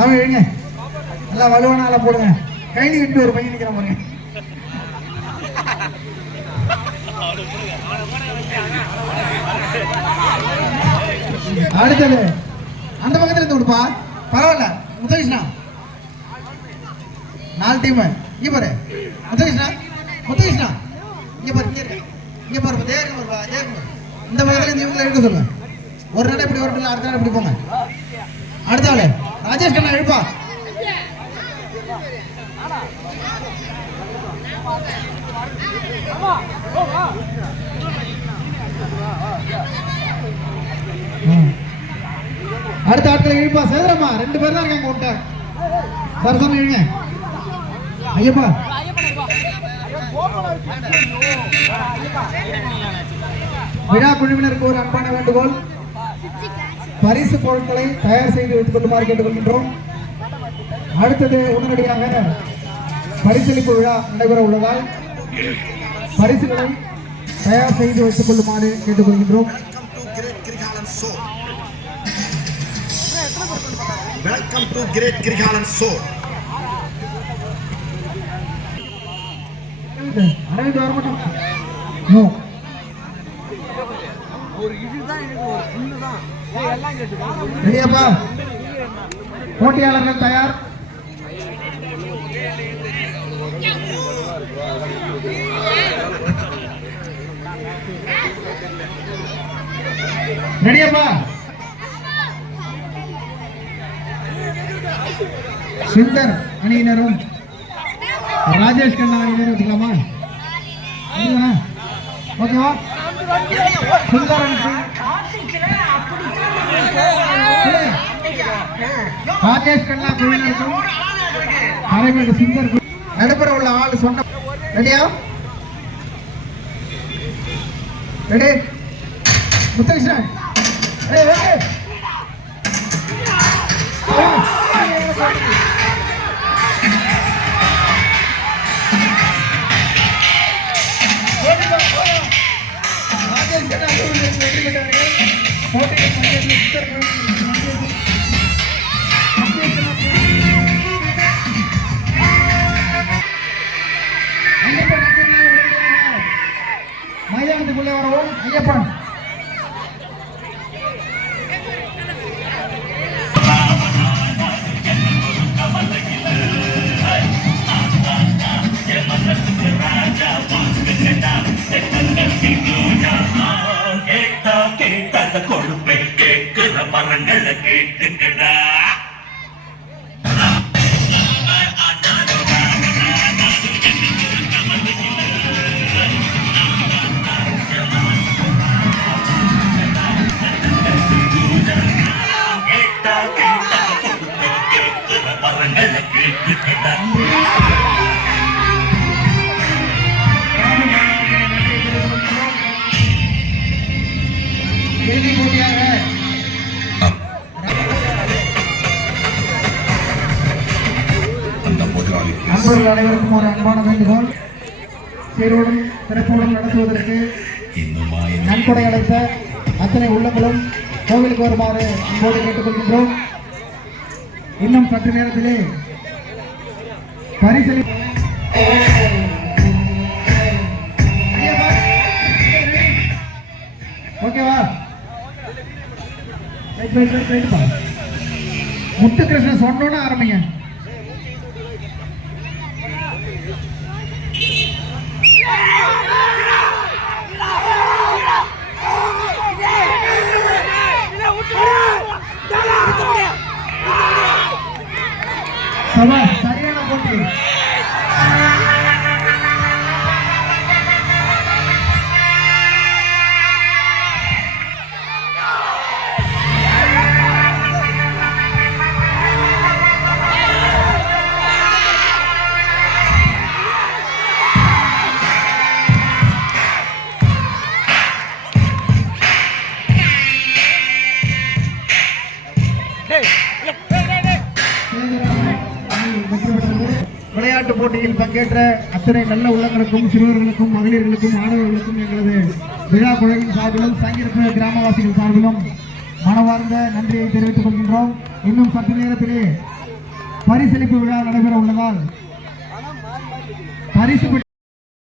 சாமி எழுங்க, நல்லா வலுவான ஆளா போடுங்க. கைலி விட்டு ஒரு பையன் நிற்கிற பாருங்க. அடுத்தது அந்த பக்கத்துல இருந்து விடுப்பா, பரவாயில்ல. முத்துகிருஷ்ணா 4 டீம் இங்க பாரு. முத்துகிருஷ்ணா இங்க பாரு, இங்க பாரு, இந்த பக்கத்துல இருந்து இவங்களை எடுக்க சொல்லுங்க. ஒரு நாள் இப்படி வரட்டும், அடுத்த நாள் இப்படி போங்க. அடுத்த ஆளு ராஜேஷ் கண்ணா எழுப்பா. அடுத்த ஆட்களை இழுப்பா. சேதரம்மா 2 பேர் தான் இருக்காங்க. விட்ட சரசம் இழுங்க. ஐயப்பா விழா குழுவினருக்கு ஒரு அன்பான வேண்டுகோள், பரிசு பொருட்களை தயார் செய்து வைத்துக் கொள்ளுமாறு கேட்டுக்கொள்கின்றோம். அடுத்தது உடனடியாக பரிசளிப்பு விழா நடைபெற உள்ளதால் பரிசுகளை தயார் செய்து வைத்துக் கொள்ளுமாறு கேட்டுக்கொள்கின்றோம். Welcome to Great Krigalan Show. Aravind வரமாட்டோம். நோ, ஒரு இதுதான் எனக்கு ஒரு புல்லு தான் எல்லாம் கேட்டுக்கோ. ரெடியாப்பா? போட்டியாளர்கள் தயார். ரெடியாப்பா? சுந்தர் அணியினரும் ராஜேஷ் கண்ணா அணியினரும் வச்சுக்கலாமா? ஓகேவா? சுந்தர் ராஜேஷ் கண்ணா குழுவினருக்கும் அரைமேடு சுந்தர் நடுப்புற உள்ள ஆள் சொன்ன. ரெடியா? ரெடி? முத்துகிருஷ்ணன் மைதானத்துக்குள்ளே வரவும். ஐயப்பன் கொடுப்பை கேட்கிற மரங்களை கேட்டுக்கடா. மரங்களை கேட்டுக்கடா. இறுதி போட்டியாக நண்பர்கள் அனைவருக்கும் ஒரு அன்பான வேண்டுகோள், சீரோடும் சிறப்போடும் நடத்துவதற்கு நன்கொடை அளித்த அத்தனை உள்ளங்களும் கோவிலுக்கு வருமாறு அன்போடு கேட்டுக்கொள்கின்றோம். இன்னும் சற்று நேரத்திலே பரிசளி ஓகேவா? முத்துகிருஷ்ணன் சொன்னோன்னு ஆரம்பிங்க. சரியான போட்டி. விளையாட்டு போட்டியில் பங்கேற்ற அத்தனை நல்ல உள்ளங்களுக்கும் சிறுவர்களுக்கும் மகளிர்களுக்கும் மாணவர்களுக்கும் எங்களது விழா குழுவின் சார்பிலும் சங்கீத கிராமவாசிகள் சார்பிலும் மனவார்ந்த நன்றியை தெரிவித்துக் கொள்கின்றோம். இன்னும் சற்று நேரத்திலே பரிசளிப்பு விழா நடைபெற உள்ளதால் பரிசு